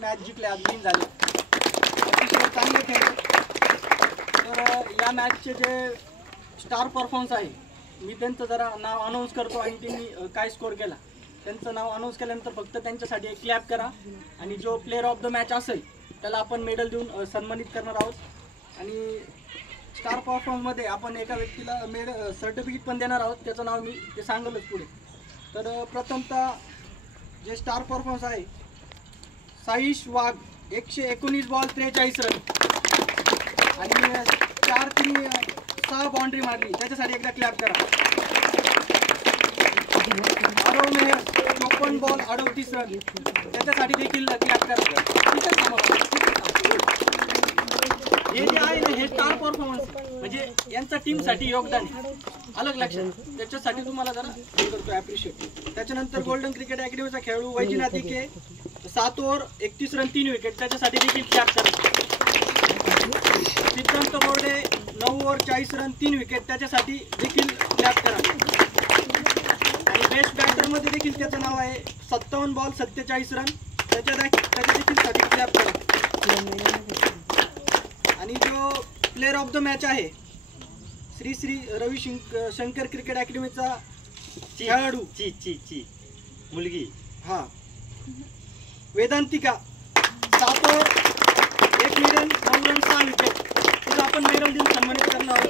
Match जिंकले, आज win झाले, अतिशय चांगले खेळले. तर या मॅचचे जे स्टार परफॉर्मन्स आहे, मी त्यांचं जरा नाव अनाऊन्स करतो आणि त्यांनी काय स्कोअर केला त्यांचं नाव अनाऊन्स केल्यानंतर फक्त त्यांच्यासाठी एक क्लॅप करा. आणि जो प्लेअर ऑफ द मॅच असेल त्याला आपण मेडल देऊन सन्मानित करणार आहोत. आणि स्टार परफॉर्मन्समध्ये आपण एका व्यक्तीला सर्टिफिकेट पण देणार आहोत, त्याचं नाव मी ते सांगेलच पुढे. तर प्रथमतः जे स्टार परफॉर्मन्स आहे, साईश वाघ 119 बॉल 43 रन आणि 6 बाउंड्री मारली, त्याच्यासाठी एकदा क्लॅप करा. आरव मेहर 54 बॉल 38 रन, त्याच्यासाठी देखील क्लॅप करा. हे जे आहे ना, हे स्टार परफॉर्मन्स म्हणजे यांचा टीमसाठी योगदान आहे, अलग लक्षात, त्याच्यासाठी तुम्हाला जरा हे करतो ॲप्रिशिएट. त्याच्यानंतर गोल्डन क्रिकेट अकॅडमीचा खेळाडू वैजनाथ दिके 7 ओव्हर 31 रन 3 विकेट, त्याच्यासाठी देखील क्लॅप करा. सिद्धांत बोर्डे 9 ओव्हर 40 रन 3 विकेट, त्याच्यासाठी देखील क्लॅप करा. आणि बेस्ट बॅटरमध्ये देखील त्याचं नाव आहे 57 बॉल 47 रन, त्याच्या देखील साठी क्लॅप करा. आणि जो प्लेअर ऑफ द मॅच आहे, श्री रवी शंकर क्रिकेट अकॅडमीचा खेळाडू मुलगी वेदांतिका 7 ओव्हर 1 मिडन 9 रन 6 विकेट, तिला आपण मेडल देऊन सन्मानित करणार आहोत.